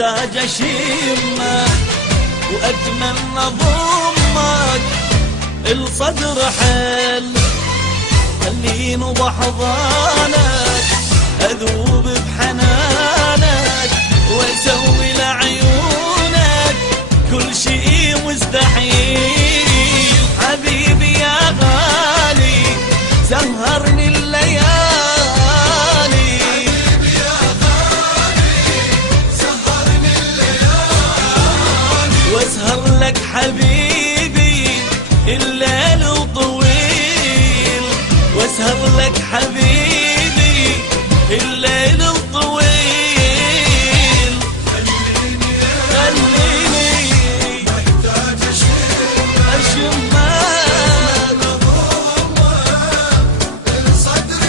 ومحتاج اشمك واتمنى ضمك الصدر حل. خليني بحضانك اذوب بحنانك واسوي لعيونك كل شيء مستحيل. حبيبي يا غالي سهرني الليالي، حبيبي يا غالي سهرني الليالي، واسهر لك حبيبي الليل طويل، واسهر لك حبيبي الليل طويل. خليني محتاج اشمك الصدر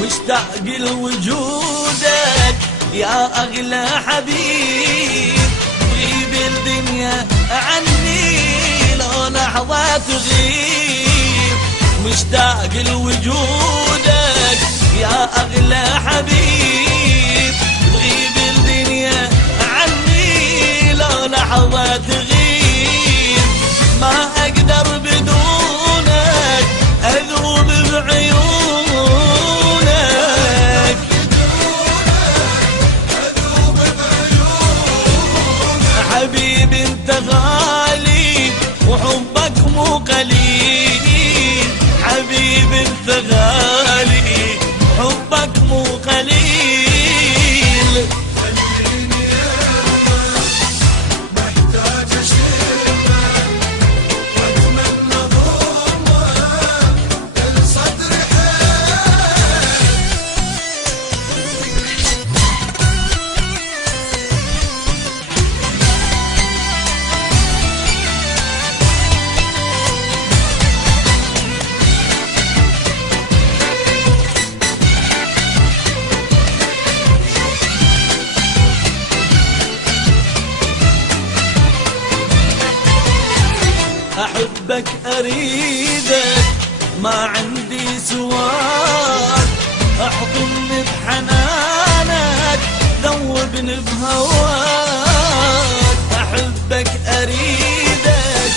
مشتاق لوجودك يا أغلى حبيب. غيب الدنيا عني لو لحظة تغيب. مشتاق لوجودك يا أغلى حبيب. غيب الدنيا عني لو لحظة تغيب. ما أقدر بدونك أذوب بعيونك. حبيبي انت غالي وحبك مو قليل. حبيبي انت غالي حبك مو قليل. خليني محتاج اشمك واتمنى ضمك الصدر أحبك أريدك ما عندي سواك. احضني بحنانك ذوبني بهواك. أحبك أريدك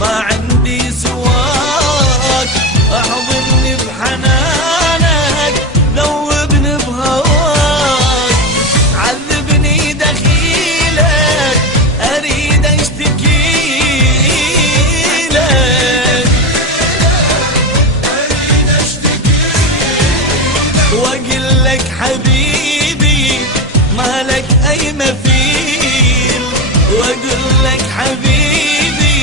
ما عندي سواك. احضني بحنانك ذوبني بهواك. عذبني دخيلك أريد أشتكي واقول لك حبيبي مالك اي مثيل. واقول لك حبيبي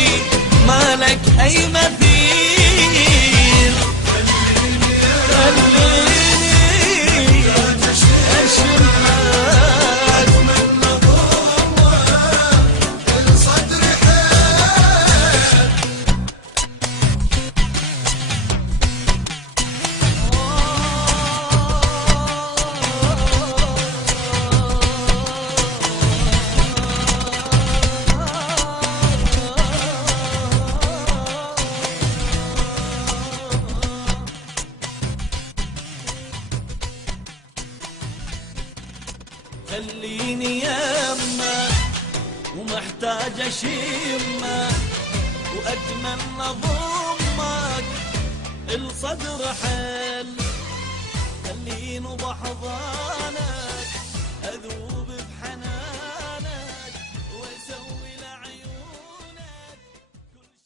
مالك اي مثيل. خليني اشمك اتمنى ضمك الصدر خليني يمك ومحتاج اشمك واتمنى ضمك الصدر حل. خليني بحضانك